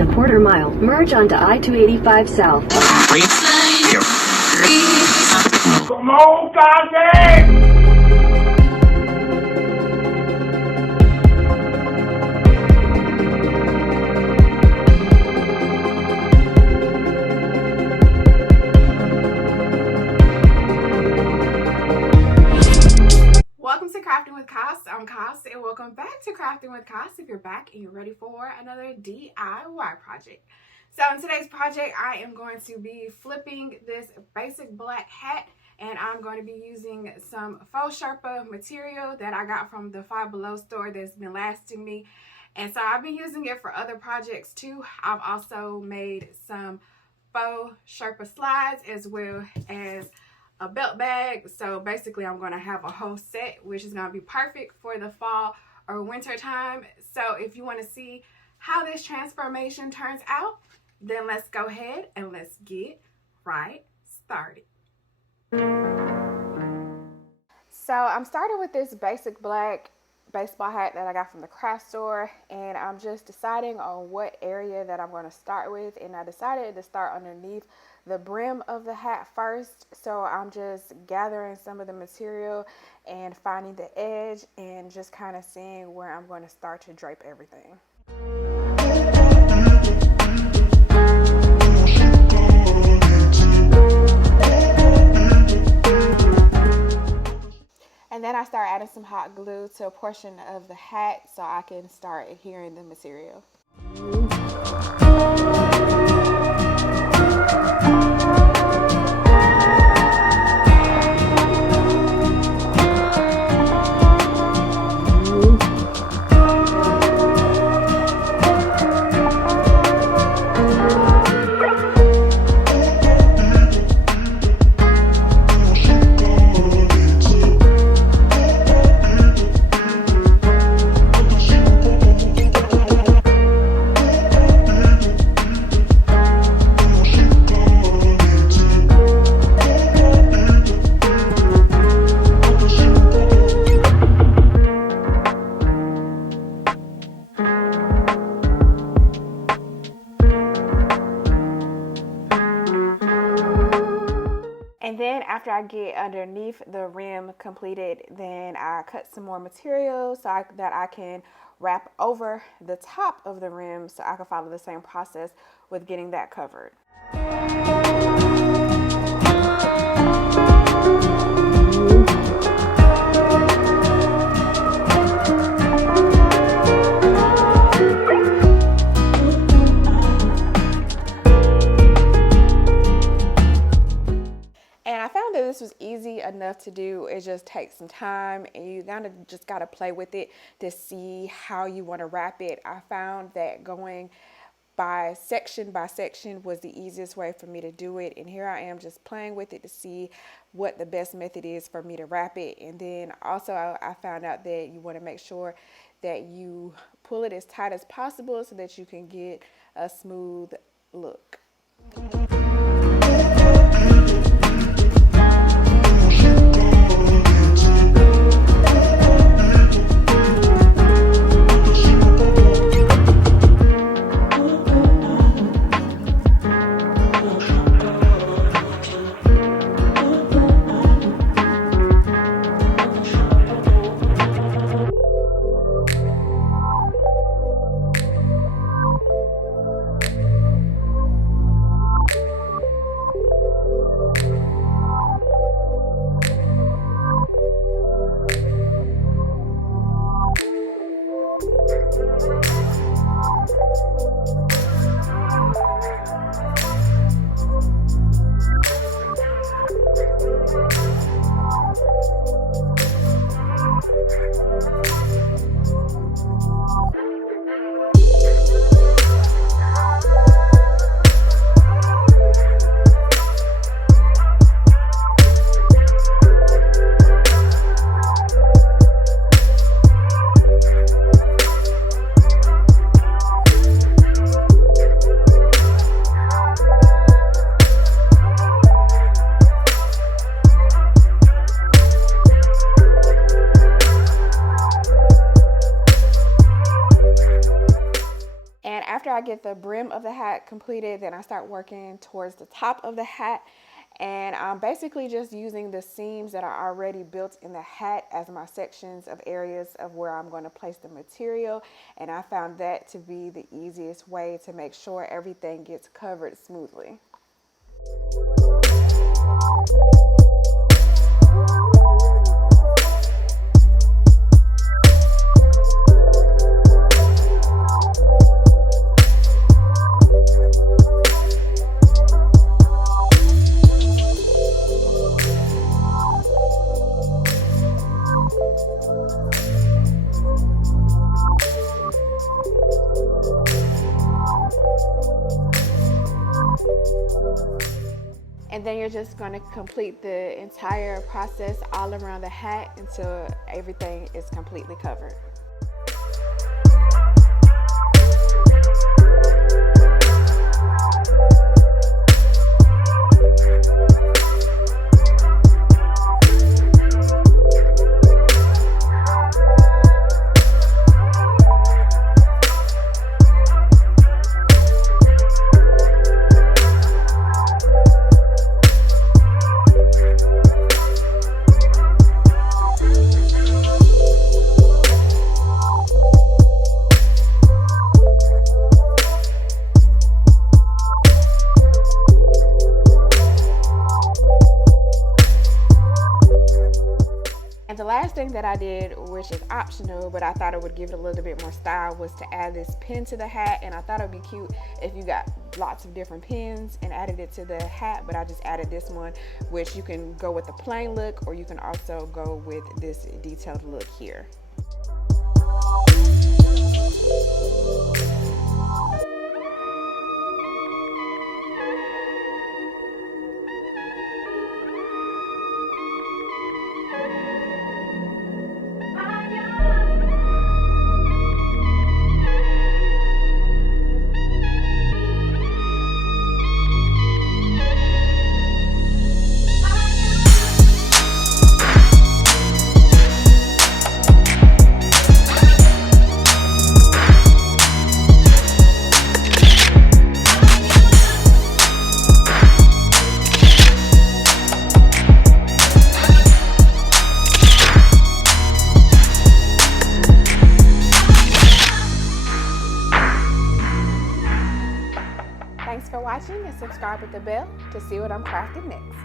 In a quarter mile, merge onto I-285 South. Come on, Kanye! Welcome to Crafting with Cass. I'm Cass, and welcome back to Crafting with Cass. If you're back and you're ready for another DIY project. So in today's project, I am going to be flipping this basic black hat, and I'm going to be using some faux Sherpa material that I got from the Five Below store that's been lasting me. And so I've been using it for other projects too. I've also made some faux Sherpa slides as well as a belt bag. So basically I'm going to have a whole set, which is going to be perfect for the fall or winter time. So if you want to see how this transformation turns out, then let's go ahead and let's get right started. So I'm starting with this basic black baseball hat that I got from the craft store, and I'm just deciding on what area that I'm going to start with, and I decided to start underneath the brim of the hat first. So I'm just gathering some of the material and finding the edge and just kind of seeing where I'm going to start to drape everything. And then I start adding some hot glue to a portion of the hat so I can start adhering the material. And then after I get underneath the rim completed, then I cut some more material so that I can wrap over the top of the rim so I can follow the same process with getting that covered. This was easy enough to do. It just takes some time, and you just gotta play with it to see how you want to wrap it. I found that going by section was the easiest way for me to do it, and here I am just playing with it to see what the best method is for me to wrap it. And then also I found out that you want to make sure that you pull it as tight as possible so that you can get a smooth look. get the brim of the hat completed, then I start working towards the top of the hat. And I'm basically just using the seams that are already built in the hat as my sections of areas of where I'm going to place the material. And I found that to be the easiest way to make sure everything gets covered smoothly. And then you're just going to complete the entire process all around the hat until everything is completely covered. And the last thing that I did, which is optional, but I thought it would give it a little bit more style, was to add this pin to the hat. And I thought it would be cute if you got lots of different pins and added it to the hat, but I just added this one, which you can go with the plain look, or you can also go with this detailed look here. Thanks for watching, and subscribe with the bell to see what I'm crafting next.